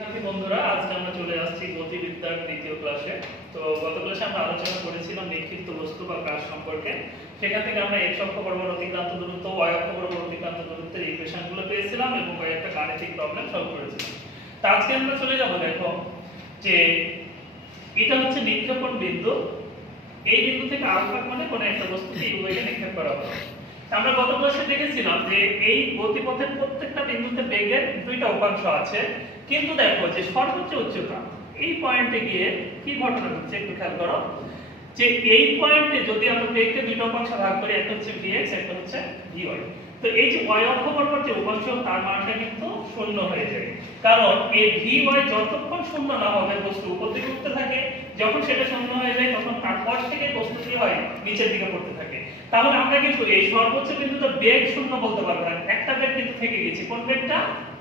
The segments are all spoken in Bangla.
শিক্ষার্থী বন্ধুরা, আজকে আমরা চলে আসছি গতিবিদ্যার দ্বিতীয় ক্লাসে। তো গত ক্লাসে আমরা আলোচনা করেছিলাম নিক্ষিপ্ত বস্তু বা কাজ সম্পর্কে। সেখান থেকে আমরা x অক্ষ বরাবর অতিক্রান্ত দূরত্ব, y অক্ষ বরাবর অতিক্রান্ত দূরত্বের ইকুয়েশনগুলো পেয়েছিলাম এবং কয়েকটা গাণিতিক প্রবলেম সলভ করেছিলাম। তো আজকে আমরা চলে যাব, দেখো যে এটা হচ্ছে নিক্ষেপণ বিন্দু। এই বিন্দু থেকে আলফা কোণে কোনো একটা বস্তুকে u বেগে নিক্ষেপ করা হবে। আমরা গত ক্লাসে দেখেছিলাম যে এই গতিপথের প্রত্যেকটা বিন্দুতে বেগের দুইটা উপাংশ আছে, কিন্তু দেখো যে সর্বোচ্চ উচ্চতা এই পয়েন্টে গিয়ে কি ঘটনা ঘটছে একটু খেয়াল করো। যে এই পয়েন্টে যদি আমরা বেগকে দুইটা উপাংশে ভাগ করি, একটা হচ্ছে vx, একটা হচ্ছে vy, তো এই যে y অক্ষ বরাবর যে উপাংশ তার মানটা কিন্তু শূন্য হয়ে যায়, কারণ এই vy যতক্ষণ শূন্য না হবে বস্তু উপর দিকে উঠতে থাকে, যখন সেটা শূন্য হয়ে যায় তখন তার পাশ থেকে বস্তু কি হয় নিচের দিকে পড়তে থাকে। তাহলে আমরা কিন্তু এই সর্বোচ্চ বিন্দুতে বেগ শূন্য বলতে পারবো না, একটা বেগ কিন্তু থেকে গেছে, কোন বেগটা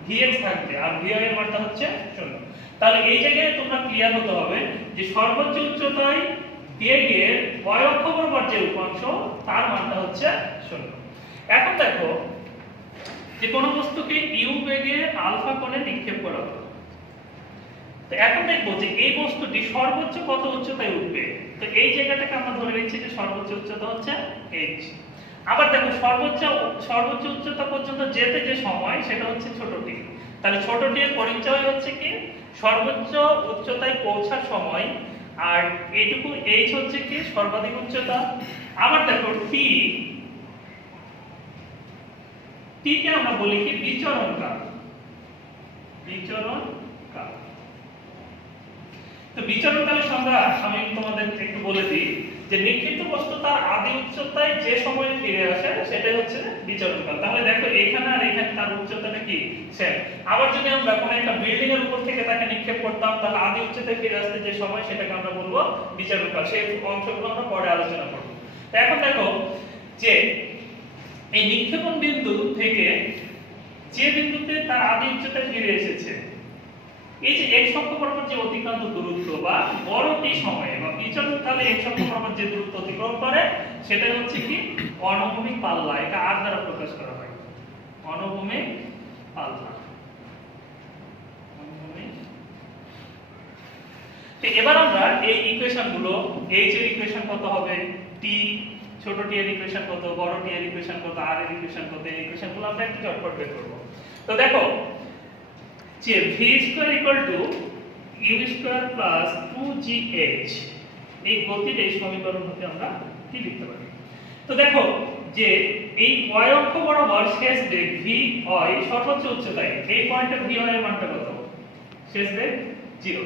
vx থাকবে আর vy এর মানটা হচ্ছে শূন্য। তাহলে এই জায়গায় তোমরা ক্লিয়ার হতে হবে যে সর্বোচ্চ উচ্চতায় বেগের y অক্ষ বরাবর যে উপাংশ তার মানটা হচ্ছে শূন্য। এখন দেখো যে কোন বস্তুকে u বেগে আলফা কোণে নিক্ষেপ করা হলো, তো এখন দেখবো যে এই বস্তুটি সর্বোচ্চ কত উচ্চতায় উঠবে। তো এই জায়গাটাকে আমরা ধরে নিচ্ছি যে সর্বোচ্চ উচ্চতা হচ্ছে h। আবার দেখো সর্বোচ্চ উচ্চতা পর্যন্ত যেতে যে সময় সেটা হচ্ছে ছোট t। তাহলে ছোট t এর পরিচয় হচ্ছে কি সর্বোচ্চ উচ্চতায় পৌঁছার সময়, আর এইটুকু h হচ্ছে কি সর্বাধিক উচ্চতা। আবার দেখো t কে আমরা বলি কি বিচরণ কাল। তো বিচরণ কালের সংজ্ঞা আমি তোমাদের একটু বলে দিই যে নিক্ষিপ্ত বস্তু তার আদি উচ্চতায় যে সময়ে ফিরে আসে সেটাই হচ্ছে বিচরণ কাল। তাহলে দেখো এখানে আর এখানে তার উচ্চতাটা কি সেম। আবার যদি আমরা কোনো একটা বিল্ডিং এর উপর থেকে তাকে নিক্ষেপ করতাম, তাহলে আদি উচ্চতায় ফিরে আসতে যে সময় সেটাকে আমরা বলবো বিচরণ কাল। সেই অংশগুলো আমরা পরে আলোচনা করব। তো এখন দেখো যে এই নিক্ষেপণ বিন্দু থেকে যে বিন্দুতে তার আদি উচ্চতায় ফিরে এসেছে, এই যে x অক্ষ বরাবর যে অতিক্রান্ত দূরত্ব বা বড় t সময়ে বা বিচরণ কালে x অক্ষ বরাবর যে দূরত্ব অতিক্রম করে সেটা হচ্ছে কি অনুভূমিক পাল্লা। এটা r দ্বারা প্রকাশ করা হয়, অনুভূমিক পাল্লা। তো এবার আমরা এই ইকুয়েশনগুলো, h এর ইকুয়েশন কত হবে, t ছোট t এর ইকুয়েশন কত, বড় t এর ইকুয়েশন কত, r এর ইকুয়েশন কত, এই ইকুয়েশনগুলো আমরা একটু চটপট বের করব। তো দেখো যে v square equal to u square plus 2gh, এই গতির এই সমীকরণ হতে আমরা কি লিখতে পারি। তো দেখো যে এই y অক্ষ বরাবর শেষ বেগ vy সর্বোচ্চ উচ্চতায়, এই পয়েন্টে vy এর মানটা কত, শেষ বেগ 0।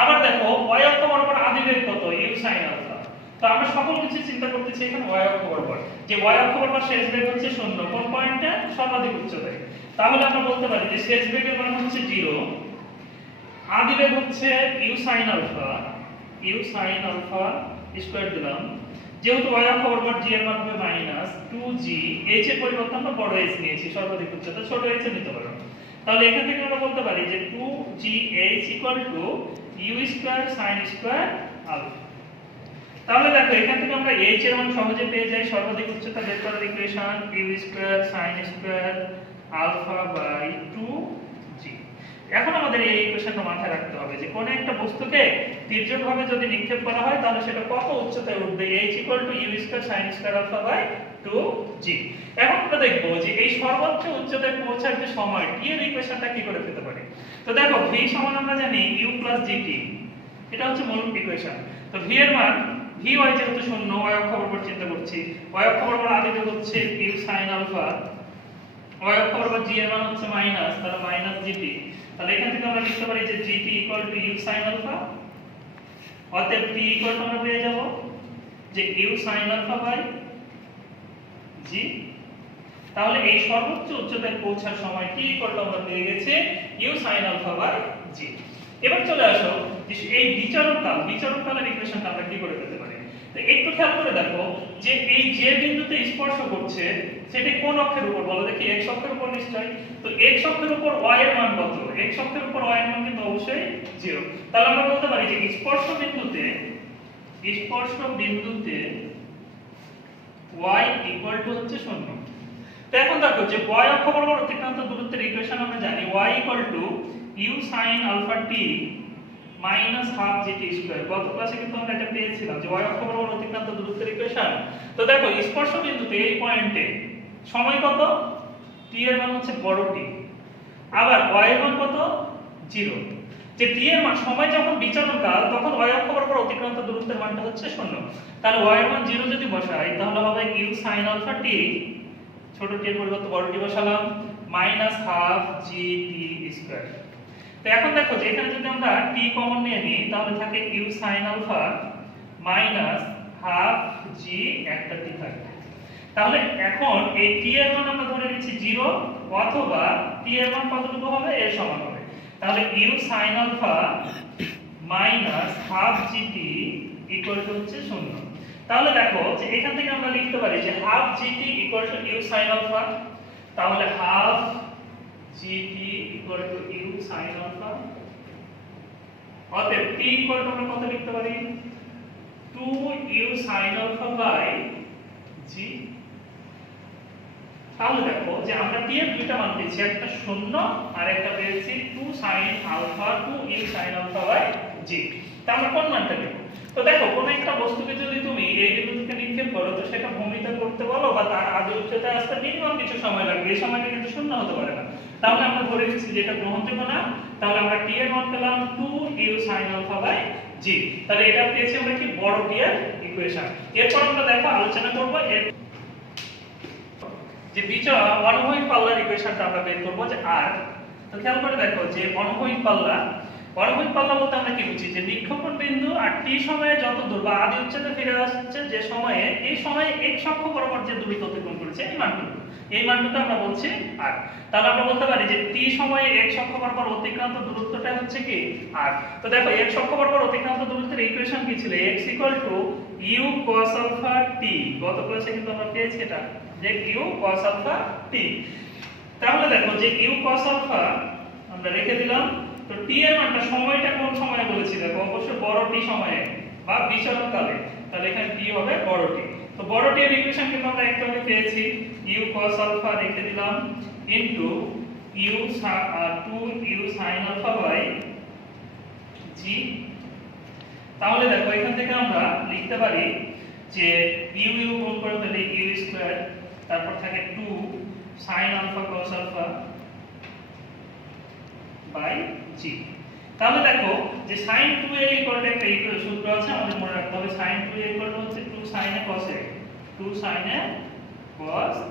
আবার দেখো y অক্ষ বরাবর আদি বেগ কত, u sin আলফা। তো আমরা সকল কিছু চিন্তা করতেছি এখানে y অক্ষ বরাবর, যে y অক্ষ বরাবর শেষ বেগ হচ্ছে 0, কোন পয়েন্টে সর্বাধিক উচ্চতায়। তাহলে আমরা বলতে পারি যে শেষ বেগের মান হচ্ছে 0, আদি বেগ হচ্ছে u sin আলফা স্কয়ার দিলাম, যেহেতু y অক্ষ বরাবর g এর মান হবে -2g, h এর পরিবর্তে আমরা বড় h নিয়েছি, সর্বাধিক উচ্চতা ছোট h নিতে পারো। তাহলে এখান থেকে আমরা বলতে পারি যে 2gh u square sin square alpha. তাহলে দেখো এখান থেকে আমরা h এর মান সহজে পেয়ে যাই, সর্বাধিক উচ্চতা বের করার equation u square sin square alpha by 2g। এখন আমাদের এই ইকুয়েশনটা মাথায় রাখতে হবে যে কোন একটা বস্তুকে তির্যকভাবে যদি নিক্ষেপ করা হয় তাহলে সেটা কত উচ্চতায় উঠবে, h u square sin square alpha by 2g। এখন আমরা দেখব যে এই সর্বোচ্চ উচ্চতায় পৌঁছার যে সময় t এর ইকুয়েশনটা কি করে পেতে পারি। তো দেখো v সমান আমরা জানি u + gt, এটা হচ্ছে মূল ইকুয়েশন। তো v এর মান vy যেহেতু 0, y অক্ষ বরাবর চিন্তা করছি, y অক্ষ বরাবর আদি বেগ হচ্ছে u sin আলফা, y অক্ষ বরাবর g এর মান হচ্ছে মাইনাস, তাহলে -gt। তাহলে এখান থেকে আমরা লিখতে পারি যে gt u sin আলফা, অতএব t আমরা পেয়ে যাব যে u sin alpha by g। তাহলে এই সর্বোচ্চ উচ্চতায় পৌঁছার সময় t আমরা পেয়ে গেছে u sin alpha by g। এবার চলে আসো যে এই বিচরণ কালের ইকুয়েশনটা আমরা কি করে পেতে পারি। তো একটু খেয়াল করে দেখো যে এই যে বিন্দুতে স্পর্শ করছে সেটা কোন অক্ষের উপর বলো দেখি, x অক্ষের উপর নিশ্চয়ই। তো x অক্ষের উপর y এর মান কত, x অক্ষের উপর y এর মান কিন্তু অবশ্যই 0। তাহলে আমরা বলতে পারি যে স্পর্শ বিন্দুতে y হচ্ছে 0। তো এখন দেখো যে y অক্ষ বরাবর অতিক্রান্ত দূরত্বের ইকুয়েশন আমরা জানি y u sine alpha t minus half gt square. গত ক্লাসে কিন্তু আমরা এটা পেয়েছিলাম যে y অক্ষ বরাবর অতিক্রান্ত দূরত্বের ইকুয়েশন। তো দেখো স্পর্শ বিন্দুতে এই পয়েন্টে সময় কত, t এর মান হচ্ছে বড় t, আবার y এর মান কত 0। যে t এর মান সময় যখন বিচরণকাল তখন y অক্ষ বরাবর অতিক্রান্ত দূরত্বের মানটা হচ্ছে 0। তাহলে y এর মান 0 যদি বসাই তাহলে হবে u sin আলফা t, ছোট t এর পরিবর্তে বড় t বসালাম, মাইনাস হাফ জিটি স্কয়ার। তো এখন দেখো যে এখানে যদি আমরা t কমন নিয়ে নিই তাহলে থাকে u sin alpha minus half g একটা t থাকবে। তাহলে এখন এই t এর মান আমরা ধরে নিচ্ছি 0 অথবা t এর মান কতটুকু হবে এর সমান হবে। তাহলে u sin alpha minus half GT equal to হচ্ছে 0। তাহলে দেখো যে এখান থেকে আমরা লিখতে পারি যে half GT equal to u sin alpha. তাহলে half GT equal to u sin alpha, অতএব t ইকুয়াল টু আমরা কত লিখতে পারি 2u sin alpha by g। তাহলে দেখো যে আমরা t এর দুইটা মান পেয়েছি, একটা 0 আর একটা পেয়েছি 2 sin alpha 2u sin alpha by g। তা আমরা কোন মানটা নেব? তো দেখো কোন একটা বস্তুকে যদি তুমি এই বিন্দু থেকে নিক্ষেপ করো তো সেটা ভূমিতে করতে বলো বা তার আদি উচ্চতায় আসতে মিনিমাম কিছু সময় লাগবে, এই সময়টা কিন্তু শূন্য হতে পারে না। তাহলে আমরা ধরে নিচ্ছি যে এটা গ্রহণযোগ্য না। তাহলে আমরা t এর মান পেলাম 2u sin alpha by g। তাহলে এটা পেয়েছি আমরা কি বড় t এর ইকুয়েশন। এরপর আমরা দেখো আলোচনা করব যে অনুভূমিক পাল্লার ইকুয়েশনটা আমরা বের করব যে r। তো খেয়াল করে দেখো যে অনুভূমিক পাল্লা বলতে আমরা কি বুঝি যে নিক্ষেপণ বিন্দু আর t সময়ে যত দূর বা আদি উচ্চতা ফিরে আসছে যে সময়ে এই সময়ে x অক্ষ বরাবর যে দূরত্ব অতিক্রম করেছে এই মানটুকু আমরা বলছি r। তাহলে আমরা বলতে পারি যে t সময়ে x অক্ষ বরাবর অতিক্রান্ত দূরত্বটা হচ্ছে কি r। তো দেখো x অক্ষ বরাবর অতিক্রান্ত দূরত্বের ইকুয়েশন কি ছিল, x u cos alpha t। গত ক্লাসে কিন্তু আমরা পেয়েছি এটা যে u cos আলফা t। তাহলে দেখো যে u cos আলফা আমরা রেখে দিলাম। তো t এর মানটা সময়টা কোন সময়ে বলেছি দেখো, অবশ্যই বড় t সময়ে বা বিচরণ কালে। তাহলে এখানে t হবে বড় t। তো বড় t এর ইকুয়েশন কিন্তু আমরা একটু আগে পেয়েছি, u cos আলফা রেখে দিলাম into u 2u sin alpha by g। তাহলে দেখো এখান থেকে আমরা লিখতে পারি যে u গুণ করে ফেলে u স্কয়ার, তারপর থাকে 2 sin alpha cos alpha by g। তাহলে দেখো যে sin 2a ইকুয়াল টু একটা সূত্র আছে আমাদের মনে রাখতে হবে, sin 2a ইকুয়াল টু হচ্ছে 2 sin a cos a, 2 sin a cos a।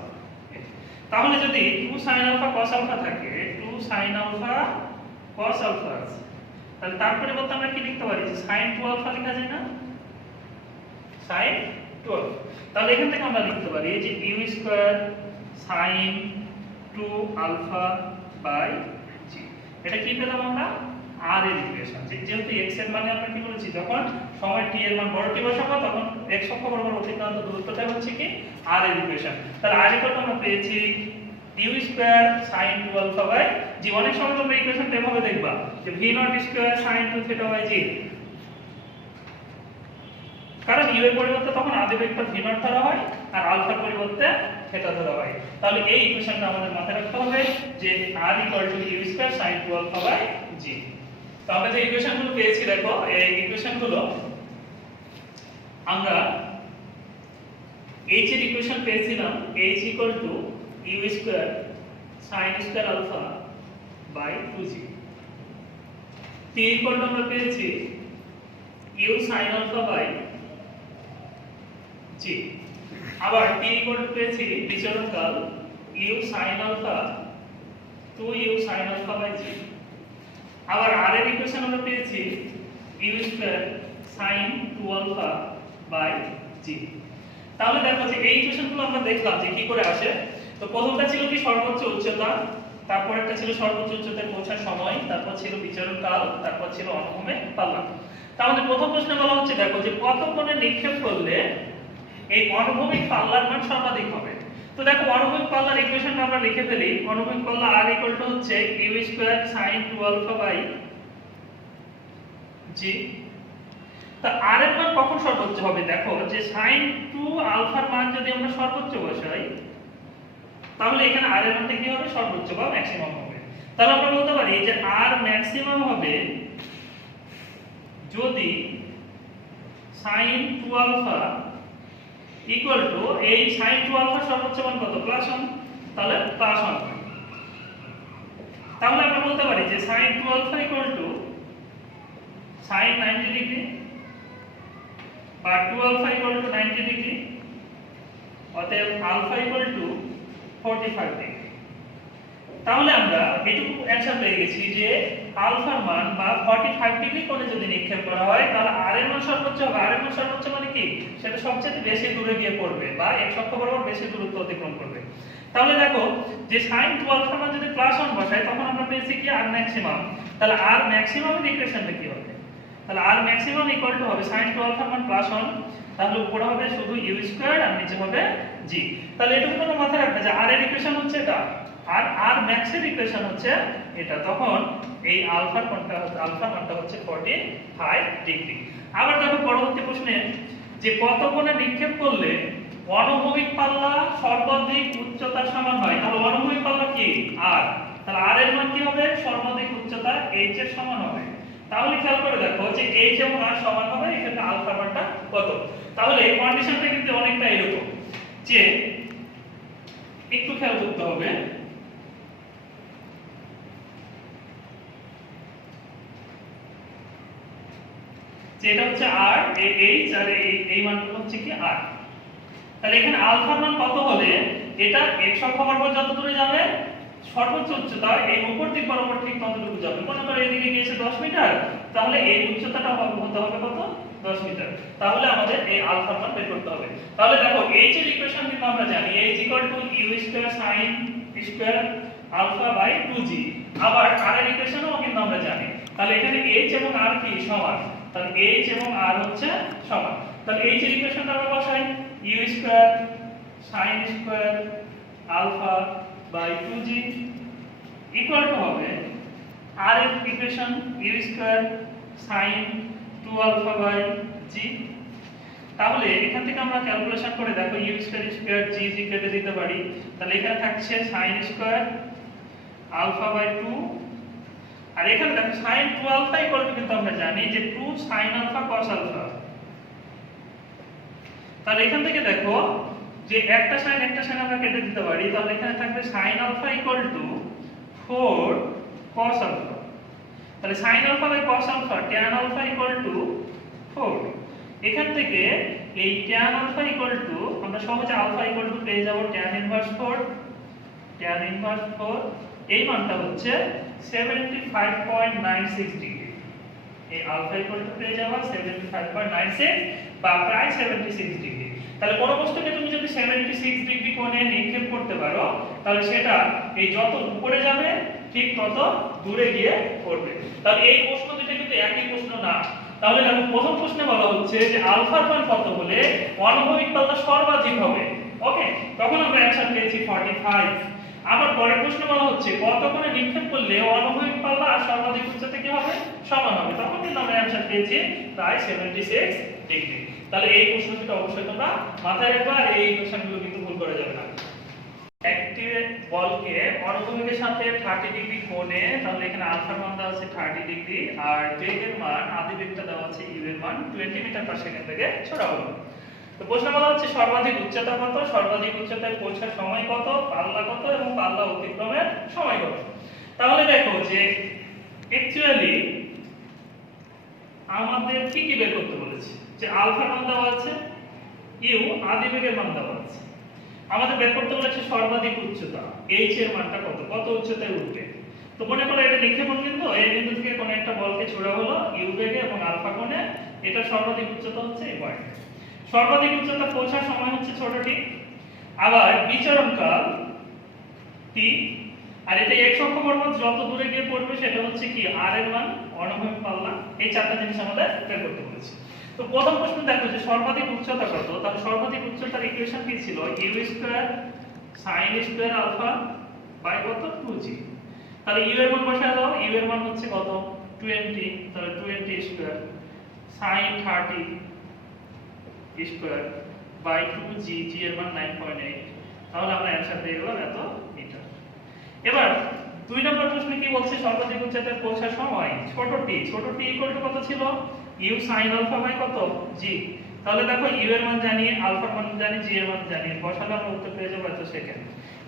তাহলে যদি 2 sin আলফা cos আলফা থাকে, 2 sin আলফা cos আলফা আছে, তাহলে তার পরিবর্তে আমরা কি লিখতে পারি যে sin 2 আলফা লেখা যায় না, sin 2। তাহলে এখান থেকে আমরা লিখতে পারি যে u square sin 2 alpha by g। এটা কি পেলাম আমরা r এর ইকুয়েশন। যেহেতু x এর মানে আমরা কি বলেছি যখন সময় t এর মান বড় t বসাবো তখন x অক্ষ বরাবর অতিক্রান্ত দূরত্বটা হচ্ছে কি r এর ইকুয়েশন। তাহলে r ইকুয়াল টু আমরা পেয়েছি u square sin 2 alpha by g। অনেক সময় তোমরা ইকুয়েশনটা এভাবে দেখবা যে v0 square sin 2 theta by g, কারণ u এর পরিবর্তে তখন আদি ভেক্টর v0 ধরা হয় আর আলফার পরিবর্তে থিটা ধরা হয়। তাহলে এই ইকুয়েশনটা আমাদের মাথায় রাখতে হবে যে r u square sin 2 alpha by g। তো আমরা যে ইকুয়েশনগুলো পেয়েছি দেখো এই ইকুয়েশনগুলো আমরা h এর ইকুয়েশন পেয়েছিলাম h u square sin square alpha by 2g। t আমরা পেয়েছি u sin alpha by g। আবার t পেয়েছি বিচরণকাল u sin alpha 2u sin alpha by g। আবার r এর ইকুয়েশন আমরা পেয়েছি u square sin 2 alpha by g। তাহলে দেখো যে এই ইকুয়েশনগুলো আমরা দেখলাম যে কি করে আসে। তো প্রথমটা ছিল কি সর্বোচ্চ উচ্চতা, তারপর একটা ছিল সর্বোচ্চ উচ্চতায় পৌঁছার সময়, তারপর ছিল বিচরণ কাল, তারপর ছিল অনুভূমিক পাল্লা। তাহলে প্রথম প্রশ্নে বলা হচ্ছে দেখো যে কত কোণে নিক্ষেপ করলে এই অনুভূমিক পাল্লার মান সর্বাধিক হবে। তো দেখো অনুভূমিক পাল্লার ইকুয়েশনটা আমরা লিখে ফেলি। অনুভূমিক পাল্লা r ইকুয়াল টু হচ্ছে u square sin 2 alpha by g। তা r এর মান কখন সর্বোচ্চ হবে দেখো যে sin 2 আলফার মান যদি আমরা সর্বোচ্চ বসাই তাহলে এখানে r এর মানটা কি হবে সর্বোচ্চ বা ম্যাক্সিমাম হবে। তাহলে আমরা বলতে পারি যে আর ম্যাক্সিমাম হবে যদি sin 2 আলফা ইকুয়াল টু এই sin 2 আলফা সর্বোচ্চ মান কত +1, তাহলে +1। তাহলে আমরা বলতে পারি যে sin 2 alpha equal to sin 90 degree বা 2 আলফা ইকুয়াল টু 90 ডিগ্রি, অতএব আলফা ইকুয়াল টু 45 ডিগ্রি। তাহলে আমরা এটুকু অ্যানসার পেয়ে গেছি যে আলফার মান বা 45 ডিগ্রি কোণে যদি নিক্ষেপ করা হয় তাহলে আর এর মান সর্বোচ্চ হবে। আর এর মান সর্বোচ্চ মানে কি, সেটা সবচেয়ে বেশি দূরে গিয়ে পড়বে বা x অক্ষ বরাবর বেশি দূরত্ব অতিক্রম করবে। তাহলে দেখো যে sin 2 আলফার মান যদি +1 বসাই তখন আমরা পেয়েছি কি আর ম্যাক্সিমাম। তাহলে আর ম্যাক্সিমামের ইকুয়েশনটা কি হবে, তাহলে আর ম্যাক্সিমাম ইকুয়াল টু হবে sin 2 আলফার মান +1, তাহলে উপরে হবে শুধু u স্কয়ার আর নিচে হবে g। তাহলে এটুকু তোমরা মাথায় রাখবে যে আর এর ইকুয়েশন হচ্ছে এটা আর আর ম্যাক্স এর ইকুয়েশন হচ্ছে এটা, তখন এই আলফার মানটা হচ্ছে 45 ডিগ্রি। আবার দেখো পরবর্তী প্রশ্নে যে কত কোণে নিক্ষেপ করলে অনুভূমিক পাল্লা সর্বাধিক উচ্চতার সমান হয়। তাহলে অনুভূমিক পাল্লা কি r, তাহলে r এর মান কি হবে সর্বাধিক উচ্চতা h এর সমান হবে। তাহলে খেয়াল করে দেখো যে h এবং r সমান হবে, এখানে আলফার মানটা কত। তাহলে এই কন্ডিশনটা কিন্তু অনেকটা এরকম যে একটু খেয়াল করতে হবে যে এটা হচ্ছে r, h আর এই মানটা হচ্ছে কি r। তাহলে এখানে আলফার মান কত হলে এটা x অক্ষ বরাবর যত দূরে যাবে সর্বোচ্চ উচ্চতা এই উপর দিক বরাবর ঠিক ততটুকু যাবে। মনে করো এদিকে গিয়েছে 10 মিটার, তাহলে এই উচ্চতাটা হতে হবে কত 10 মিটার। তাহলে আমাদের এই আলফার মান বের করতে হবে। তাহলে দেখো h এর ইকুয়েশন কিন্তু আমরা জানি h u square sin square alpha by 2g। আবার r এর ইকুয়েশনও কিন্তু আমরা জানি। তাহলে এখানে h এবং r কি সমান, তাহলে h এবং r হচ্ছে সমান। তাহলে h এর ইকুয়েশনটা আমরা বসাই u square sin square alpha by 2g equal to হবে r এর equation u square sin 2 alpha by g। তাহলে এখান থেকে আমরা ক্যালকুলেশন করে দেখো u স্কয়ার g কেটে দিতে পারি। তাহলে এখানে থাকছে sin স্কয়ার আলফা বাই 2, আর এখানে দেখো sin 2 আলফা ইকুয়াল টু কিন্তু আমরা জানি যে 2 sin আলফা cos আলফা। তাহলে এখান থেকে দেখো যে একটা sin আমরা কেটে দিতে পারি। তাহলে এখানে থাকবে sin alpha equal to 4 cos alpha. তাহলে sin alpha by cos alpha tan alpha equal to 4। এখান থেকে এই tan আলফা ইকুয়াল টু আমরা সহজে আলফা ইকুয়াল টু পেয়ে যাব tan ইনভার্স 4। tan ইনভার্স 4 এই মানটা হচ্ছে 75.96 ডিগ্রি। এই আলফা ইকুয়াল টু পেয়ে যাবে 75.96 বা প্রায় 76 ডিগ্রি। তাহলে কোন বস্তুকে তুমি যদি 76 ডিগ্রি কোণে নিক্ষেপ করতে পারো তাহলে সেটা এই যত উপরে যাবে ঠিক তত দূরে গিয়ে পড়বে। তাহলে এই প্রশ্ন দুটো কিন্তু একই প্রশ্ন না। তাহলে দেখো প্রথম প্রশ্নে বলা হচ্ছে যে আলফার মান কত হলে অনুভূমিক পাল্লা সর্বাধিক হবে, ওকে, তখন আমরা অ্যানসার পেয়েছি 45। আবার পরের প্রশ্নে বলা হচ্ছে কত কোণে নিক্ষেপ করলে অনুভূমিক পাল্লা আর সর্বাধিক উচ্চতা কি হবে সমান হবে, তখন কিন্তু আমরা অ্যানসার পেয়েছি প্রায় 76 ডিগ্রি। তাহলে এই প্রশ্নটা অবশ্যই তোমরা মাথায় রাখবে আর এই কোশ্চেনগুলো কিন্তু ভুল করা যাবে না। একটি বলকে অনুভূমিকের সাথে 30 ডিগ্রি কোণে, তাহলে এখানে আলফার মান দেওয়া আছে 30 ডিগ্রি আর বেগের মান আদি বেগটা দেওয়া আছে u এর মান 20 মিটার পার সেকেন্ড থেকে ছোড়া হলো। তো প্রশ্ন বলা হচ্ছে সর্বাধিক উচ্চতা কত, সর্বাধিক উচ্চতায় পৌঁছার সময় কত, পাল্লা কত এবং পাল্লা অতিক্রমের সময় কত। তাহলে দেখো যে অ্যাকচুয়ালি আমাদের কি কি বের করতে বলেছে, যে আলফা মান দেওয়া আছে, ইউ আদি বেগের মান দেওয়া আছে, আমাদের বের করতে বলেছে সর্বাধিক উচ্চতা h এর মানটা কত, কত উচ্চতায় উঠবে। তো মনে করো এটা নিক্ষেপণ কিন্তু এই বিন্দু থেকে কোন একটা বলকে ছোড়া হলো ইউ বেগে এবং আলফা কোণে, এটা সর্বাধিক উচ্চতা হচ্ছে এই পয়েন্ট। সর্বাধিক উচ্চতা পৌঁছার সময় হচ্ছে ছোট টি, আবার বিচরণ কাল t, আর এটা x অক্ষ বরাবর যত দূরে গিয়ে পড়বে সেটা হচ্ছে কি r এর মান, অনুভূমিক পাল্লা। এই চারটা জিনিস আমাদের বের করতে বলেছে। তো প্রথম প্রশ্ন দেখো যে সর্বাধিক উচ্চতা কত, তাহলে সর্বাধিক উচ্চতার ইকুয়েশন কি ছিল u square sin square alpha by কত 2g। তাহলে u এর মান বসায় দাও, u এর মান হচ্ছে কত 20, তাহলে 20 square sin 30 square by 2g, g এর মান 9.8। তাহলে আমরা অ্যানসার পেয়ে গেলাম এত মিটার। এবার 2 নম্বর প্রশ্নে কি বলছে সর্বাধিক উচ্চতায় পৌঁছার সময় ছোট t ইকুয়াল টু কত ছিল u sin আলফা বাই কত g। তাহলে দেখো u এর মান জানি, আলফার মান জানি, g এর মান জানি, বসালে আমরা উত্তর পেয়ে যাবো এত সেকেন্ড।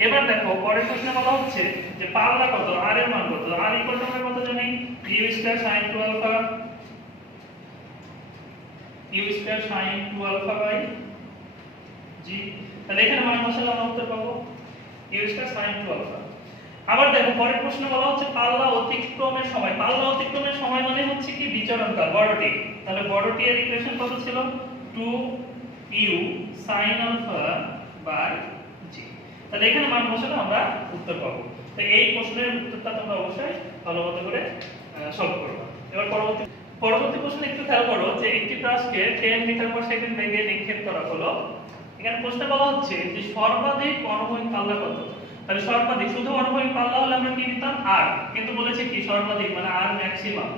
এবার দেখো পরের প্রশ্নে বলা হচ্ছে যে পাল্লা কত, r এর মান কত, r ইকুয়াল টু আমরা কত জানি u square sin 2 alpha, u square sin 2 alpha by g। তাহলে এখানে মান বসালে আমরা উত্তর পাবো u স্কয়ার sin 2 আলফা। আবার দেখো পরের প্রশ্নে বলা হচ্ছে পাল্লা অতিক্রমের সময়, পাল্লা অতিক্রমের সময় মানে হচ্ছে কি বিচরণকাল বড় টি। তাহলে বড় টি এর ইকুয়েশন কত ছিল 2u sin alpha by g। তাহলে এখানে মান বসালে আমরা উত্তর পাবো। তো এই প্রশ্নের উত্তরটা তোমরা অবশ্যই ভালোমতো করে সলভ করবে। এবার পরবর্তী প্রশ্ন একটু খেয়াল করো যে একটি ব্রাশকে 10 মিটার পার সেকেন্ড বেগে নিক্ষেপ করা হলো। এখানে প্রশ্নে বলা হচ্ছে যে সর্বাধিক অনুভূমিক পাল্লা কত। তাহলে সর্বাধিক শুধু অনুভূমিক পাল্লা হলে আমরা কি নিতাম r, কিন্তু বলেছে কি সর্বাধিক মানে r ম্যাক্সিমাম।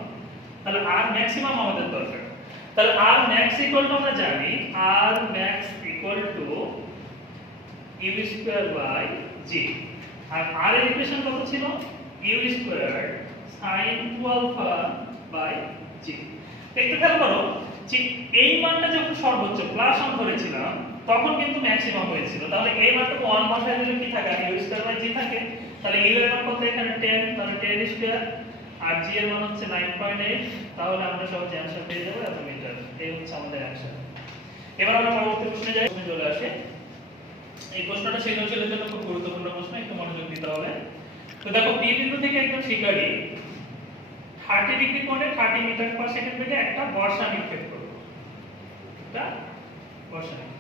তাহলে r ম্যাক্সিমাম আমাদের দরকার। তাহলে r ম্যাক্স ইকুয়াল টু আমরা জানি r max equal to u square by g। আর r এর ইকুয়েশন কত ছিল u square sin 2 alpha by g। একটু খেয়াল করো যে এই মানটা যখন সর্বোচ্চ প্লাস 1 ধরেছিলাম তখন কিন্তু ম্যাক্সিমাম হয়েছিল। তাহলে এই মানটাকে 1 বসায় দিলে কি থাকে u স্কয়ার বাই g থাকে। তাহলে u এর মান কত এখানে 10, তাহলে 10 স্কয়ার আর g এর মান হচ্ছে 9.8। তাহলে আমরা সহজে অ্যানসার পেয়ে যাব এত মিটার। এই হচ্ছে আমাদের অ্যানসার। এবার আমরা পরবর্তী প্রশ্নে যাই। প্রশ্নে চলে আসে এই প্রশ্নটা সৃজনশীলের জন্য খুব গুরুত্বপূর্ণ প্রশ্ন, একটু মনোযোগ দিতে হবে। তো দেখো পি বিন্দু থেকে একদম শিকারী 30 ডিগ্রি কোণে 30 মিটার পার সেকেন্ড বেগে একটা বর্ষা নিক্ষেপ করবে। এটা বর্ষা নিক্ষেপ।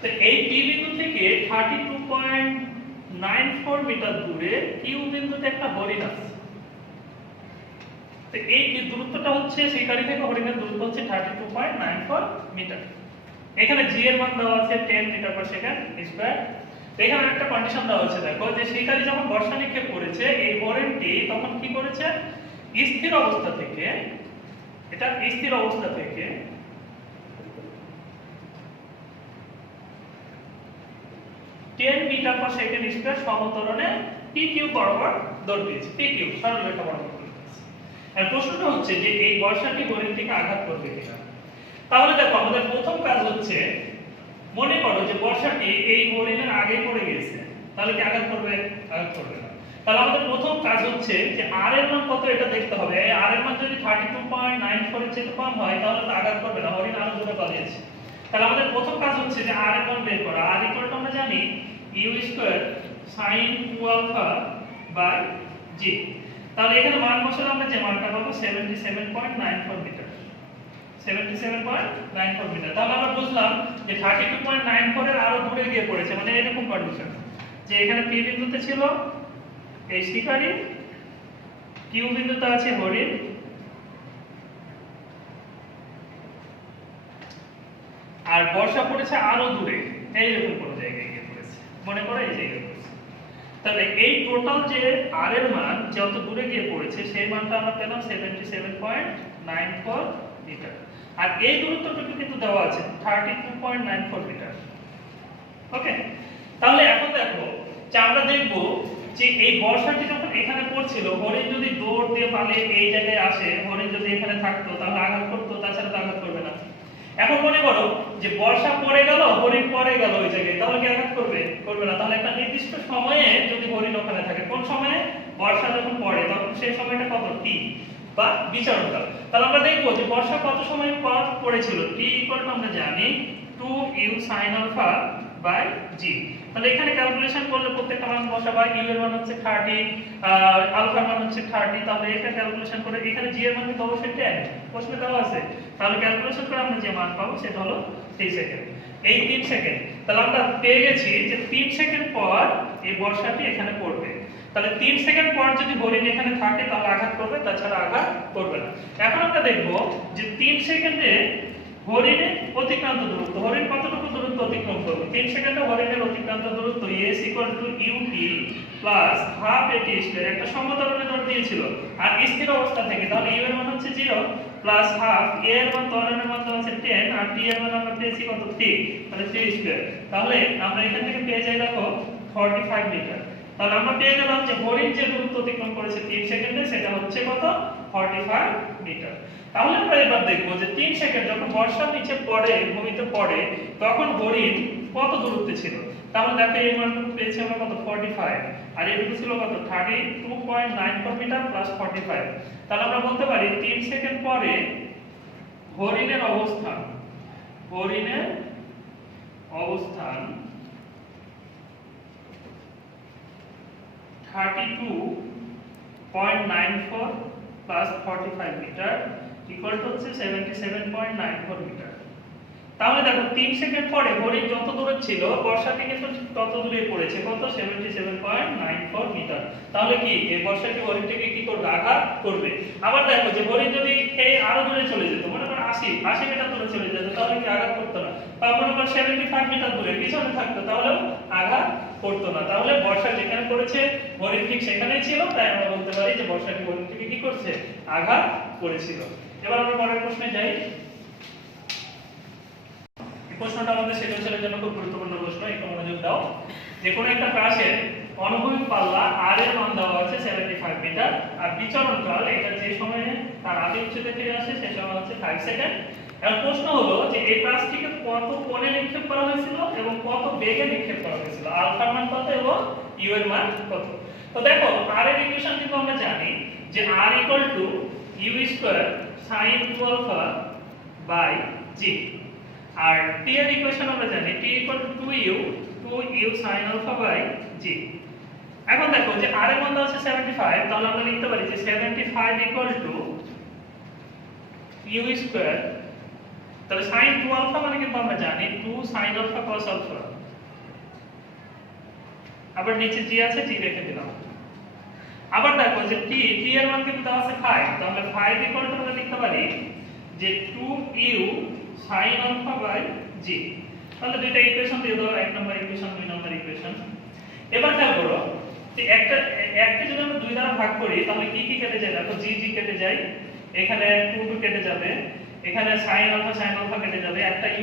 তো এই পি বিন্দু থেকে 32.94 মিটার দূরে কিউ বিন্দুতে একটা হরিণ আছে। তো এই দূরত্বটা হচ্ছে শিকারী থেকে হরিণের দূরত্ব হচ্ছে 32.94 মিটার। এখানে জি এর মান দেওয়া আছে 10 মিটার পার সেকেন্ড স্কয়ার। এখানে একটা কন্ডিশন দেওয়া আছে, দেখো যে শিকারী যখন বর্ষা নিক্ষেপ করেছে এই হরিণটি তখন কি করেছে স্থির অবস্থা থেকে, এটা স্থির অবস্থা থেকে 10 মিটার পার সেকেন্ড স্কয়ার সমতরণে PQ বরাবর দৌড় দিয়েছে। PQ সরলরেখা বরাবর দৌড় দিয়েছে। আর প্রশ্নটা হচ্ছে যে এই বর্ষাটি হরিণটিকে আঘাত করবে কিনা। তাহলে দেখো আমাদের প্রথম কাজ হচ্ছে মনে করো যে বর্ষাটি এই হরিণের আগে পড়ে গেছে, তাহলে কি আঘাত করবে? আঘাত করবে না। তাহলে আমাদের প্রথম কাজ হচ্ছে যে r এর মান কত এটা দেখতে হবে। এই r এর মান যদি 32.94 এর চেয়ে কম হয় তাহলে তো আঘাত করবে না, হরিণ আরো জোরে পালিয়েছে। তাহলে আমাদের প্রথম কাজ হচ্ছে যে r এর মান বের করা। r ইকুয়াল টু আমরা জানি u square sin 2 alpha by g। তাহলে এখানে মান বসালে আমরা যে মানটা পাবো 77.94 মিটার। 77.94 মিটার। তাহলে আমরা বুঝলাম যে 32.94 এর আরো দূরে গিয়ে পড়েছে, মানে এরকম কন্ডিশন যে এখানে পি বিন্দুতে ছিল এই শিকারী, কিউ বিন্দুতে আছে হরিণ, আর বর্ষা পড়েছে আরো দূরে এইরকম কোন জায়গায় গিয়ে পড়েছে, মনে করো এই জায়গায় পড়েছে। তাহলে এই টোটাল যে r এর মান যত দূরে গিয়ে পড়েছে সেই মানটা আমরা পেলাম 77.94 মিটার। আর এই দূরত্বটুকু কিন্তু দেওয়া আছে 32.94 মিটার। ওকে, তাহলে এখন দেখো যে আমরা দেখব যে এই বর্ষাটি যখন এখানে পড়ছিল হরিণ যদি দৌড় দিয়ে পালিয়ে এই জায়গায় আসে, হরিণ যদি এখানে থাকতো তাহলে আঘাত করতো, তাছাড়া তো আঘাত করবে না। এখন মনে করো যে বর্ষা পড়ে গেল, হরিণ পড়ে গেল ওই জায়গায়, তাহলে কি আঘাত করবে? করবে না। তাহলে একটা নির্দিষ্ট সময়ে যদি হরিণ ওখানে থাকে, কোন সময়ে? বর্ষা যখন পড়ে তখন সেই সময়টা কত টি বা বিচরণকাল। তাহলে আমরা দেখব যে বর্ষা কত সময় পর পড়েছিল। টি ইকুয়াল টু আমরা জানি 2u sin alpha by g। তাহলে এখানে ক্যালকুলেশন করলে প্রত্যেকটা মান বসাবা। u এর মান হচ্ছে 30, আলফার মান হচ্ছে 30। তাহলে এটা ক্যালকুলেশন করে এখানে g এর মান কিন্তু অবশ্যই 10 প্রশ্নে দেওয়া আছে। তাহলে ক্যালকুলেশন করে আমরা যে মান পাবো সেটা হলো 3 সেকেন্ড। এই 3 সেকেন্ড তাহলে আমরা পেয়ে গেছি যে 3 সেকেন্ড পর এই বর্ষাটি এখানে পড়বে। তাহলে 3 সেকেন্ড পর যদি হরিণ এখানে থাকে তাহলে আঘাত করবে, তাছাড়া আঘাত করবে না। এখন আমরা দেখব যে 3 সেকেন্ডে হরিণের অতিক্রান্ত দূরত্ব, হরিণ কতটুকু দূরত্ব অতিক্রম করবে। 3 সেকেন্ডে হরিণের অতিক্রান্ত দূরত্ব s ut প্লাস হাফ এটি স্কয়ার। একটা সমতরণে দৌড় দিয়েছিল আর স্থির অবস্থা থেকে, তাহলে u এর মান হচ্ছে 0 প্লাস হাফ a এর মান ত্বরণের মান হচ্ছে 10 আর t এর মান আমরা পেয়েছি কত 3, তাহলে 3 স্কয়ার। তাহলে আমরা এখান থেকে পেয়ে যাই দেখো 45 মিটার। তাহলে আমরা পেয়ে গেলাম যে হরিণ যে দূরত্ব অতিক্রম করেছে 3 সেকেন্ডে সেটা হচ্ছে কত 45 মিটার। তাহলে আমরা এবার দেখব যে 3 সেকেন্ড যখন বর্ষা নিচে পড়ে ভূমিতে পড়ে তখন হরিণ কত দূরত্বে ছিল। তাহলে দেখো এই মানটুকু পেয়েছি আমরা কত 45 আর এটুকু ছিল কত 32.94 মিটার প্লাস 45। তাহলে আমরা বলতে পারি 3 সেকেন্ড পরে হরিণের অবস্থান 32.94 প্লাস 45 মিটার ইকুয়াল টু হচ্ছে 77.94 মিটার। তাহলে দেখো 3 সেকেন্ড পরে হরিণ যত দূরে ছিল বর্ষাটি কিন্তু তত দূরে পড়েছে কত 77.94 মিটার। তাহলে কি এই বর্ষাটি হরিণটিকে কি করবে আঘাত করবে। আবার দেখো যে হরিণ যদি এই আরো দূরে চলে যেত মনে করো 80 মিটার দূরে চলে যেত তাহলে কি আঘাত করতো না। বা মনে করো 75 মিটার দূরে পিছনে থাকতো তাহলে আঘাত করতো না। তাহলে বর্ষা যেখানে পড়েছে হরিণ ঠিক সেখানেই ছিল তাই আমরা বলতে পারি যে বর্ষাটি হরিণটিকে কি করছে আঘাত করেছিল। এবার আমরা পরের প্রশ্নে যাই। প্রশ্নটা আমাদের সৃজনশীলের জন্য খুব গুরুত্বপূর্ণ প্রশ্ন, একটু মনোযোগ দাও। যে কোনো একটা প্রাসের অনুভূমিক পাল্লা r এর মান দেওয়া আছে 75 মিটার আর বিচরণ কাল এটা যে সময়ে তার আদি উচ্চতা ফিরে আসে সে সময় হচ্ছে 5 সেকেন্ড। এখন প্রশ্ন হলো যে এই প্রাসটিকে কত কোণে নিক্ষেপ করা হয়েছিল এবং কত বেগে নিক্ষেপ করা হয়েছিল, আলফার মান কত এবং ইউ এর মান কত। তো দেখো r এর ইকুয়েশন কিন্তু আমরা জানি যে r u square sin 2α by g আর t এর ইকুয়েশন আমরা জানি t 2u sin alpha by g। এখন দেখো যে r এর মান আছে 75 তাহলে আমরা লিখতে পারি যে 75 u স্কয়ার তাহলে sin 2 alpha মানে কিন্তু আমরা জানি 2 sin alpha cos alpha আবার নিচে g আছে g রেখে দিলাম। আবার দেখো যে t এর মান কিন্তু দেওয়া আছে 5 তাহলে 5 আমরা লিখতে পারি যে 2u sin alpha by g। তাহলে দুইটা ইকুয়েশন দিয়ে দাও, এক নম্বর ইকুয়েশন দুই নম্বর ইকুয়েশন। এবার খেয়াল করো যে একটা যদি আমরা দুই দ্বারা ভাগ করি তাহলে কি কি কেটে যায়, দেখো g কেটে যায়, এখানে 2 কেটে যাবে, এখানে sin alpha কেটে যাবে, একটা u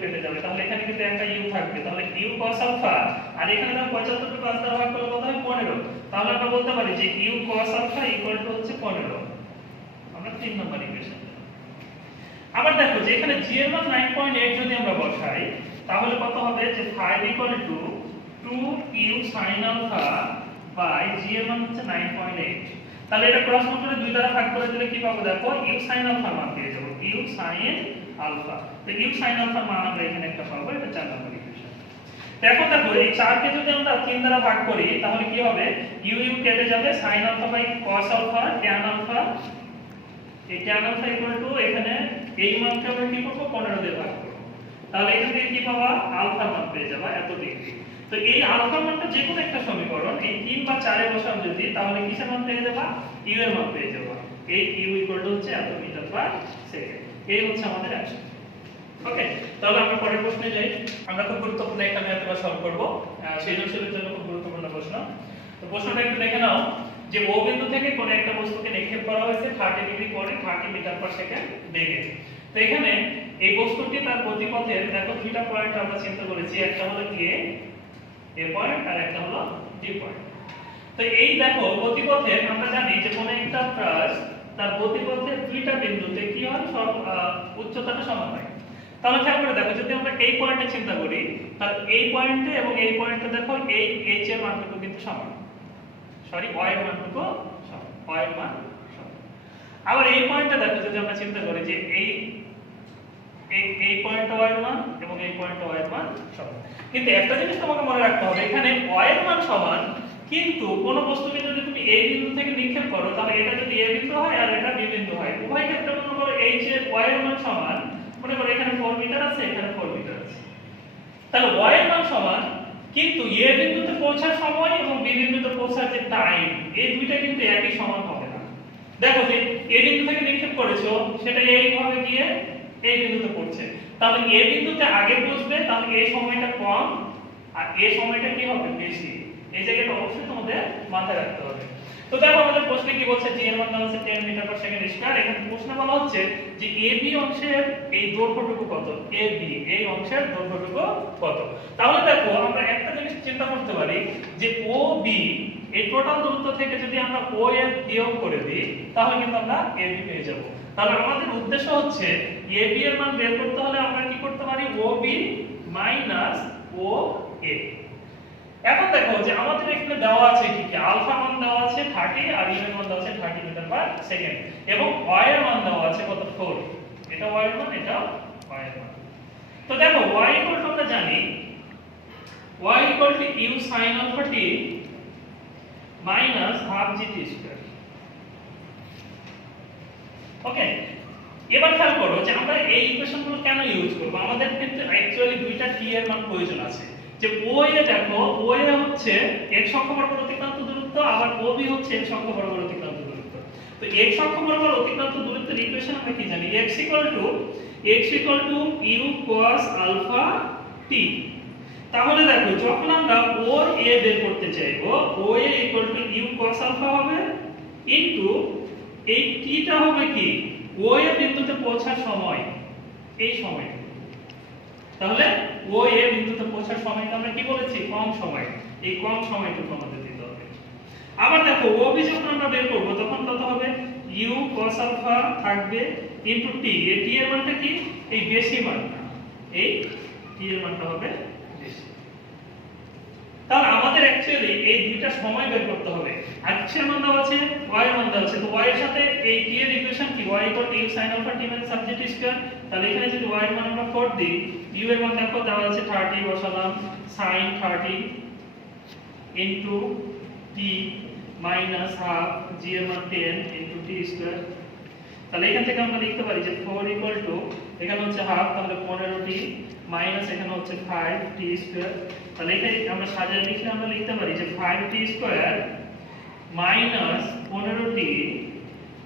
কেটে যাবে, তাহলে এখানে কিন্তু একটা u থাকবে, তাহলে u cos alpha আর এখানে দেখো 75 কে 5 দ্বারা ভাগ করলে কত হয় 15। তাহলে আমরা বলতে পারি যে u cos alpha হচ্ছে 15। আমরা 3 নম্বর ইকুয়েশন। আবার দেখো যে এখানে g এর মান 9.8 যদি আমরা বসাই তাহলে কত হবে যে 5 2u sin alpha by g এর মান হচ্ছে 9.8। তাহলে এটা ক্রস মাল্টিপ্লাই দুই দ্বারা ভাগ করে দিলে কি পাবো, দেখো u sin alpha মান পেয়ে যাব, u sin alpha। তো u sin alpha মান আমরা এখানে একটা পাবো, এটা 4 নম্বর ইকুয়েশন। দেখো এই 4 কে যদি আমরা 3 দ্বারা ভাগ করি তাহলে কি হবে, u কেটে যাবে, sin alpha by cos alpha tan alpha, এই tan alpha এখানে এই মানকে আমরা কি করব 15 দিয়ে ভাগ করব, তাহলে এখান থেকে কি পাবা আলফা মান পেয়ে যাবা এত ডিগ্রি। তো এই আলফা মানটা যে কোনো একটা সমীকরণ এই 3 বা 4 এ বসাও যদি তাহলে কিসের মান পেয়ে যাবা, ইউ এর মান পেয়ে যাবা। এই ইউ হচ্ছে এত মিটার পার সেকেন্ড। এই হচ্ছে আমাদের অ্যানসার। ওকে, তাহলে আমরা পরের প্রশ্নে যাই। আমরা খুব গুরুত্বপূর্ণ একটা ম্যাথ এবার সলভ করব, সৃজনশীলের জন্য খুব গুরুত্বপূর্ণ প্রশ্ন। তো প্রশ্নটা একটু দেখে নাও যে ও বিন্দু থেকে কোন একটা বস্তুকে নিক্ষেপ করা হয়েছে 30 ডিগ্রি কোণে 30 মিটার পার সেকেন্ড বেগে। তো এখানে এই বস্তুটি তার গতিপথের দেখো দুইটা পয়েন্ট আমরা চিন্তা করেছি, একটা হলো এ পয়েন্ট আর একটা হলো ডি পয়েন্ট। তো এই দেখো গতিপথের আমরা জানি যে কোন একটা প্রাস তার গতিপথের দুইটা বিন্দুতে কি হয় সব উচ্চতাটা সমান হয়। তাহলে খেয়াল করে দেখো যদি আমরা এই পয়েন্টে চিন্তা করি তাহলে এই পয়েন্টে এবং এই পয়েন্টে দেখো এই h এর মানটুকু কিন্তু সমান, সরি y এর মানটুকু সমান, y এর মান সমান। আবার এই পয়েন্টে দেখো যদি আমরা চিন্তা করি যে এই পয়েন্টে y এর মান এবং এই পয়েন্টে y এর মান সমান। কিন্তু একটা জিনিস তোমাকে মনে রাখতে হবে, এখানে y এর মান সমান কিন্তু কোন বস্তুকে যদি তুমি a বিন্দু থেকে নিক্ষেপ করো তাহলে এটা যদি a বিন্দু হয় আর এটা b বিন্দু হয়, উভয় ক্ষেত্রে মনে করো h এর y এর মান সমান, মনে করো এখানে 4 মিটার আছে এখানে 4 মিটার আছে, তাহলে y এর মান সমান কিন্তু a বিন্দুতে পৌঁছার সময় এবং b বিন্দুতে পৌঁছার যে টাইম এই দুইটা কিন্তু একই সমান হবে না। দেখো যে a বিন্দু থেকে নিক্ষেপ করেছো সেটা এইভাবে গিয়ে এই বিন্দুতে পড়ছে, তাহলে a বিন্দুতে আগে পৌঁছবে তাহলে এই সময়টা কম আর এই সময়টা কি হবে বেশি, এই জায়গাটা অবশ্যই তোমাদের মাথায় রাখতে হবে। তো দেখো আমাদের প্রশ্নে কি বলছে, জি এর মান দেওয়া আছে 10 মিটার পার সেকেন্ড স্কয়ার। এখন প্রশ্নে বলা হচ্ছে যে এবি অংশের এই দৈর্ঘ্যটুকু কত, এবি এই অংশের দৈর্ঘ্যটুকু কত। তাহলে দেখো আমরা একটা জিনিস চিন্তা করতে পারি যে ওবি এই টোটাল দূরত্ব থেকে যদি আমরা ও এর বিয়োগ করে দিই তাহলে কিন্তু আমরা এবি পেয়ে যাব। তাহলে আমাদের উদ্দেশ্য হচ্ছে এবি এর মান বের করতে হলে আমরা কি করতে পারি, ওবি মাইনাস ও এ। এখন দেখো যে আমাদের এখানে দেওয়া আছে কি কি, আলফা মান দেওয়া আছে 30 আর ইউ এর মান দেওয়া আছে 30 মিটার পার সেকেন্ড এবং ওয়াই এর মান দেওয়া আছে কত 4। এটা ওয়াই এর মান, এটা ওয়াই এর মান। তো দেখো y ইকুয়াল টু আমরা জানি y equal to u sin alpha t minus half gt square. Okay, এবার খেয়াল করো যে আমরা এই ইকুয়েশনগুলো কেন ইউজ করব। আমাদের কিন্তু অ্যাকচুয়ালি দুইটা t এর মান প্রয়োজন আছে। যে ও এ দেখো, ও এ হচ্ছে x অক্ষ বরাবর অতিক্রান্ত দূরত্ব, আবার OB হচ্ছে x অক্ষ বরাবর অতিক্রান্ত দূরত্ব। তো x অক্ষ বরাবর অতিক্রান্ত দূরত্বের ইকুয়েশন আমরা কি জানি, x equal to u cos alpha t। তাহলে দেখো যখন আমরা ও এ বের করতে চাইবো, O A equal to u cos alpha হবে ইনটু এই t টা হবে কি, ও এ বিন্দুতে পৌঁছার সময়, এই সময়। তাহলে ও এ বিন্দুতে পৌঁছার সময়টা আমরা কি বলেছি, কম সময়। এই কম সময়টুকু আমাদের দিতে হবে। আবার দেখো ওবি যখন আমরা বের করব তখন কত হবে, u cos alpha থাকবে ইনটু t। এই t এর মানটা কি, এই বেশি মানটা, এই t এর মানটা হবে বেশি। তাহলে আমাদের অ্যাকচুয়ালি এই দুইটা সময় বের করতে হবে। x এর মান দেওয়া আছে, y এর মান দেওয়া আছে। তো y এর সাথে এই t এর ইকুয়েশন কি, y equal to u sin alpha t মানে সাবজেক্ট স্কয়ার। তাহলে এখানে যদি y এর মান আমরা 4 দিই, u এর মান দেখো দেওয়া আছে 30 বসালাম, sin 30 into t minus half g এর মান 10 ইনটু t স্কয়ার। তাহলে এখান থেকে আমরা লিখতে পারি যে 4 ইকুয়াল টু এখানে হচ্ছে হাফ, তাহলে 15t মাইনাস এখানে হচ্ছে 5t স্কয়ার। তাহলে এখানে আমরা সাজিয়ে লিখলে আমরা লিখতে পারি যে 5t square minus 15t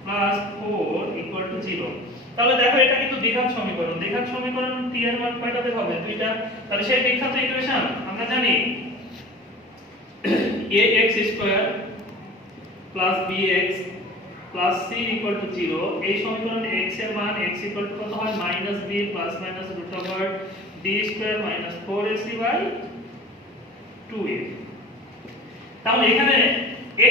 plus 4 equal to 0। তাহলে দেখো এটা কিন্তু দ্বিঘাত সমীকরণ। দ্বিঘাত সমীকরণ t এর মান কয়টা বের হবে, দুইটা। তাহলে সেই বিখ্যাত ইকুয়েশন আমরা জানি ax square plus bx plus c equal to 0। এই সমীকরণে x এর মান x ইকুয়াল টু কত হয়, minus b plus minus root over d square minus 4ac by 2a। তাহলে এখানে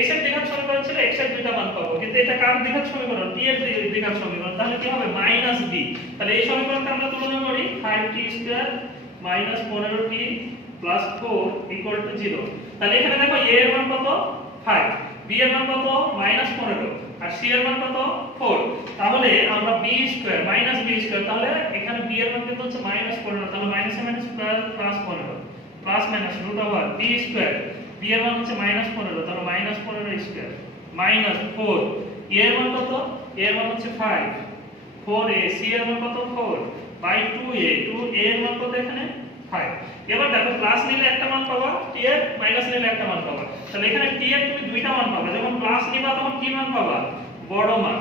x এর দ্বিঘাত সমীকরণ ছিল, x এর দুইটা মান পাবো, কিন্তু এটা কার দ্বিঘাত সমীকরণ, t এর দ্বিঘাত সমীকরণ। তাহলে কি হবে, মাইনাস b। তাহলে এই সমীকরণটা আমরা তুলনা করি, 5t square minus 15t plus 4 equal to 0। তাহলে এখানে দেখো a এর মান কত 5, b এর মান কত মাইনাস 15 আর c এর মান কত 4। তাহলে আমরা b square minus b square, তাহলে এখানে b এর মান কত হচ্ছে মাইনাস 15, তাহলে minus minus plus 15 plus minus root over b square, b এর মান হচ্ছে মাইনাস 15, তাহলে মাইনাস 15 স্কয়ার মাইনাস 4, a এর মান কত, a এর মান হচ্ছে 5, 4a, c এর মান কত 4 বাই 2a, 2a এর মান কত এখানে 5। এবার দেখো প্লাস নিলে একটা মান পাবা t এর, মাইনাস নিলে একটা মান পাবা। তাহলে এখানে t এর তুমি দুইটা মান পাবা, যখন প্লাস নিবা তখন কি মান পাবা, বড় মান।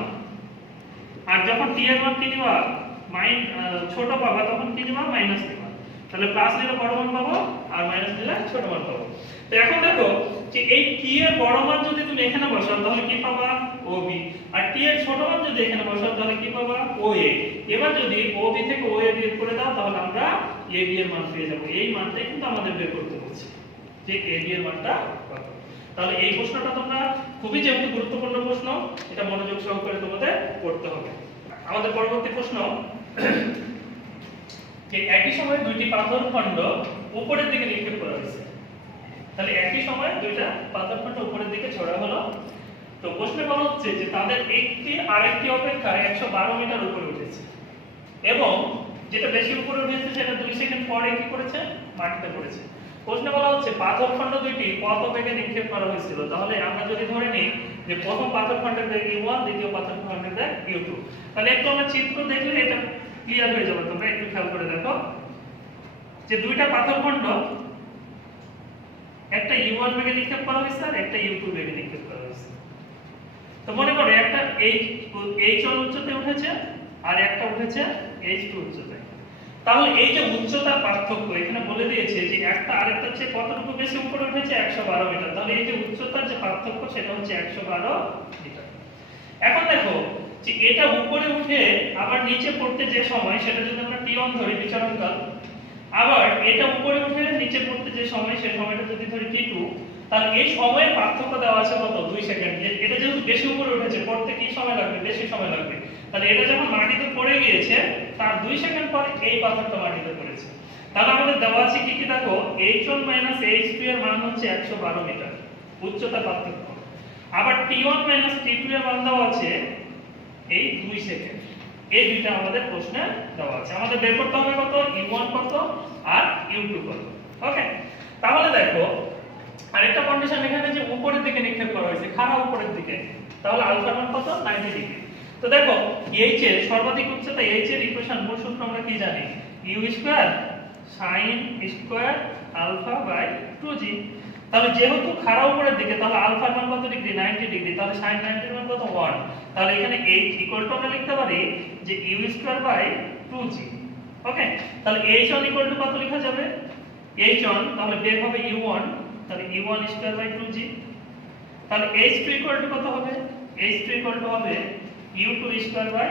আর যখন t এর মান কি নিবা, ছোট পাবা, তখন কি নিবা, মাইনাস নিবা। তাহলে প্লাস নিলে বড় মান পাবো আর মাইনাস নিলে ছোট মান পাবো। তো এখন দেখো যে এই t এর বড় মান যদি তুমি এখানে বসাও তাহলে কি পাবা, OB। আর t এর ছোট মান যদি এখানে বসাও তাহলে কি পাবা, OA। এবার যদি OB থেকে OA বিয়োগ করে দাও তাহলে আমরা AB এর মান পেয়ে যাব। এই মানটাই কিন্তু আমাদের বের করতে হচ্ছে যে AB এর মানটা কত। তাহলে এই প্রশ্নটা তোমরা খুবই যেহেতু গুরুত্বপূর্ণ প্রশ্ন, এটা মনোযোগ সহকারে তোমাদের পড়তে হবে। আমাদের পরবর্তী প্রশ্ন, যে একই সময়ে দুইটি পাথরখণ্ড উপরের দিকে নিক্ষেপ করা হয়েছে। তাহলে একই সময়ে দুইটা পাথরখণ্ড উপরের দিকে ছড়া হলো। তো প্রশ্নে বলা হচ্ছে যে তাদের একটি আরেকটি অপেক্ষা 112 মিটার উপরে উঠেছে এবং যেটা বেশি উপরে উঠেছে সেটা 2 সেকেন্ড পরে কি করেছে, মাটিতে পড়েছে। প্রশ্নে বলা হচ্ছে পাথরখণ্ড দুইটি কত বেগে নিক্ষেপ করা হয়েছিল। তাহলে আমরা যদি ধরে নিই যে প্রথম পাথরখণ্ডের বেগ u1, দ্বিতীয় পাথরখণ্ডের বেগ u2, তাহলে একটু আমরা চিত্র দেখলে এটা ক্লিয়ার হয়ে যাবে। তোমরা একটু খেয়াল করে দেখো যে দুইটা পাথরখণ্ড, একটা u1 বেগে নিক্ষেপ করা হয়েছে আর একটা u2 বেগে নিক্ষেপ করা হয়েছে। তো মনে করো একটা h উচ্চতায় উঠেছে আর একটা উঠেছে h2 উচ্চতায়। তাহলে এই যে উচ্চতার পার্থক্য এখানে বলে দিয়েছে যে একটা আরেকটার চেয়ে কতটুকু বেশি উপরে উঠেছে 112 মিটার, তাহলে এই যে উচ্চতার যে পার্থক্য সেটা হচ্ছে 112 মিটার। এখন দেখো যে এটা উপরে উঠে আবার নিচে পড়তে যে সময় সেটা যদি আমরা t1 ধরি বিচরণকাল, আবার এটা উপরে উঠে নিচে পড়তে যে সময় সেই সময়টা যদি ধরি t2, তাহলে এই সময়ের পার্থক্য দেওয়া আছে কত 2 সেকেন্ড। এটা যেহেতু বেশি উপরে উঠেছে পড়তে কি সময় লাগবে, বেশি সময় লাগবে, তাহলে এটা যখন মাটিতে পড়ে গিয়েছে তার 2 সেকেন্ড পর এই পাথরটা মাটিতে পড়েছে। তাহলে আমাদের দেওয়া আছে কি কি দেখো, h1 h2 এর মান হচ্ছে 112 মিটার উচ্চতা পার্থক্য, আবার t1 t2 এর মান দেওয়া আছে এই 2 সেকেন্ড। এই দুইটা আমাদের প্রশ্নে দেওয়া আছে, আমাদের বের করতে হবে কত, u1 কত আর u2 কত। ওকে, তাহলে দেখো আরেকটা কন্ডিশন এখানে যে উপরের দিকে নিক্ষেপ করা হয়েছে, খাড়া উপরের দিকে, তাহলে আলফার মান কত 90 ডিগ্রি। তো দেখো h এর সর্বাধিক উচ্চতা h এর ইকুয়েশন মূল সূত্র আমরা কি জানি, u square sin square alpha by 2g। তাহলে যেহেতু খাড়া উপরের দিকে তাহলে আলফার মান কত ডিগ্রি 90 ডিগ্রি, তাহলে sin 90 এর মান কত 1। তাহলে এখানে h ইকুয়াল টু আমরা লিখতে পারি যে u স্কয়ার বাই 2g। ওকে, তাহলে h1 ইকুয়াল টু কত লেখা যাবে, h1 তাহলে বের হবে u1, তাহলে u1 স্কয়ার বাই 2g। তাহলে h2 ইকুয়াল টু কত হবে, h2 ইকুয়াল টু হবে u2 স্কয়ার বাই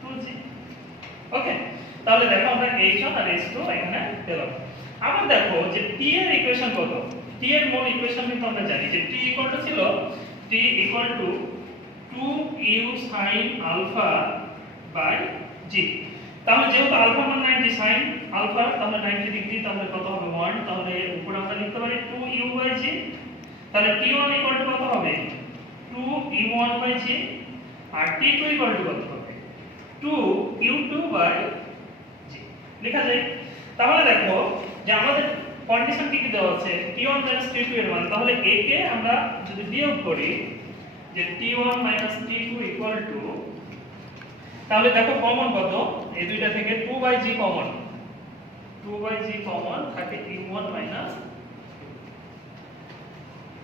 2g। ওকে, তাহলে দেখো আমরা h1 আর h2 এখানে পেলাম। আবার দেখো যে t এর ইকুয়েশন কত, t এর মূল ইকুয়েশন কিন্তু আমরা জানি যে t ইকুয়াল টু ছিল t equal to 2u sin alpha by g। তাহলে যেহেতু আলফা মান 90 sin আলফা তাহলে 90 ডিগ্রি, তাহলে কত হবে 1, তাহলে উপরে আমরা লিখতে পারি 2u বাই g। তাহলে t1 ইকুয়াল টু কত হবে 2u1 বাই g, আর t2 ইকুয়াল টু কত হবে 2u2 বাই g লেখা যায়। তাহলে দেখো যে আমাদের কন্ডিশন কি কি দেওয়া আছে, t1 t2 এর মান, তাহলে a কে আমরা যদি বিয়োগ করি যে t1 t2 ইকুয়াল টু, তাহলে দেখো কমন কত এই দুইটা থেকে 2/g কমন, 2/g কমন থাকে t1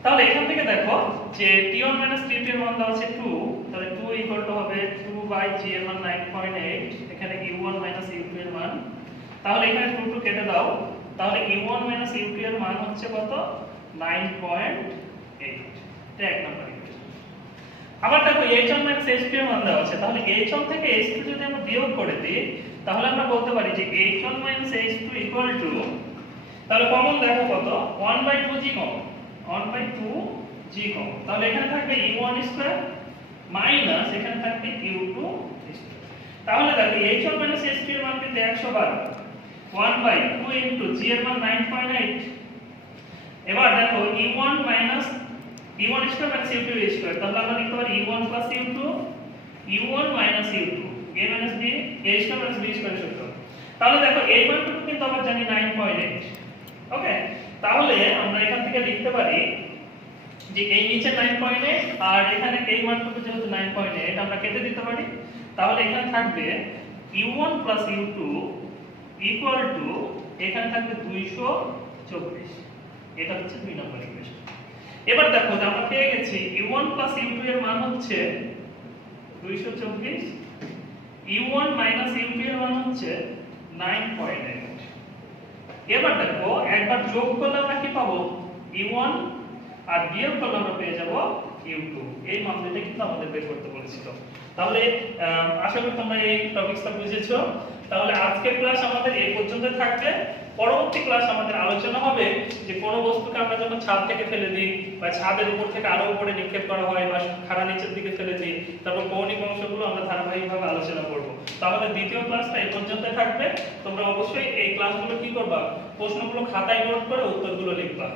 তাহলে এখান থেকে দেখো যে t1 t2 এর মান দেওয়া আছে 2, তাহলে 2 ইকুয়াল টু হবে 2/g এর মান 9.8, এখানে u1 u2 এর মান, তাহলে এখানে 2 2 কেটে দাও, তাহলে u1 u2 এর মান হচ্ছে কত 9.8। এটা এক নম্বর ইকুয়েশন। আবার দেখো h1 h2 এর মান দেওয়া আছে, তাহলে h1 থেকে h2 যদি আমরা বিয়োগ করে দিই তাহলে আমরা বলতে পারি যে h1 h2 ইকুয়াল টু, তাহলে কমন দেখো কত 1/2g কমন, 1/2g কমন, তাহলে এখানে থাকবে u1 স্কয়ার মাইনাস এখানে থাকবে u2 স্কয়ার। তাহলে দেখো h1 h2 এর মান কিন্তু 112, 1/2 ইনটু g এর মান 9.8। এবার দেখো u1 স্কয়ার u2 স্কয়ার, তাহলে আমরা লিখতে পারি u1 u2, u1 u2, a b a square b square সূত্র। তাহলে দেখো এই মানটুকু কিন্তু আমরা জানি 9.8। ওকে, তাহলে আমরা এখান থেকে লিখতে পারি যে এই নিচে 9.8 আর এখানে এই মানটুকু যেহেতু 9.8 আমরা কেটে দিতে পারি, তাহলে এখানে থাকবে u1 u2 ইকুয়াল টু, এখানে থাকবে 224। এটা হচ্ছে 2 নম্বর ইকুয়েশন। এবার দেখো যে আমরা পেয়ে গেছি u1 u2 এর মান হচ্ছে 224, u1 u2 এর মান হচ্ছে 9.8। এবার দেখো একবার যোগ করলে আমরা কি পাবো u1, আর বিয়োগ করলে আমরা পেয়ে যাব u2। এই মানটা কিন্তু আমাদের বের করতে বলেছিল। তাহলে আশা করি তোমরা এই টপিকসটা বুঝেছো। তাহলে আজকের ক্লাস আমাদের এই পর্যন্ত থাকবে। পরবর্তী ক্লাস আমাদের আলোচনা হবে যে কোনো বস্তুকে আমরা যখন ছাদ থেকে ফেলে দিই বা ছাদের উপর থেকে আরো উপরে নিক্ষেপ করা হয় বা খাড়া নিচের দিকে ফেলে দিই, তারপর কৌণিক অংশগুলো আমরা ধারাবাহিকভাবে আলোচনা করব। তো আমাদের দ্বিতীয় ক্লাসটা এই পর্যন্ত থাকবে। তোমরা অবশ্যই এই ক্লাসগুলো কি করবা, প্রশ্নগুলো খাতায় নোট করে উত্তরগুলো লিখবা।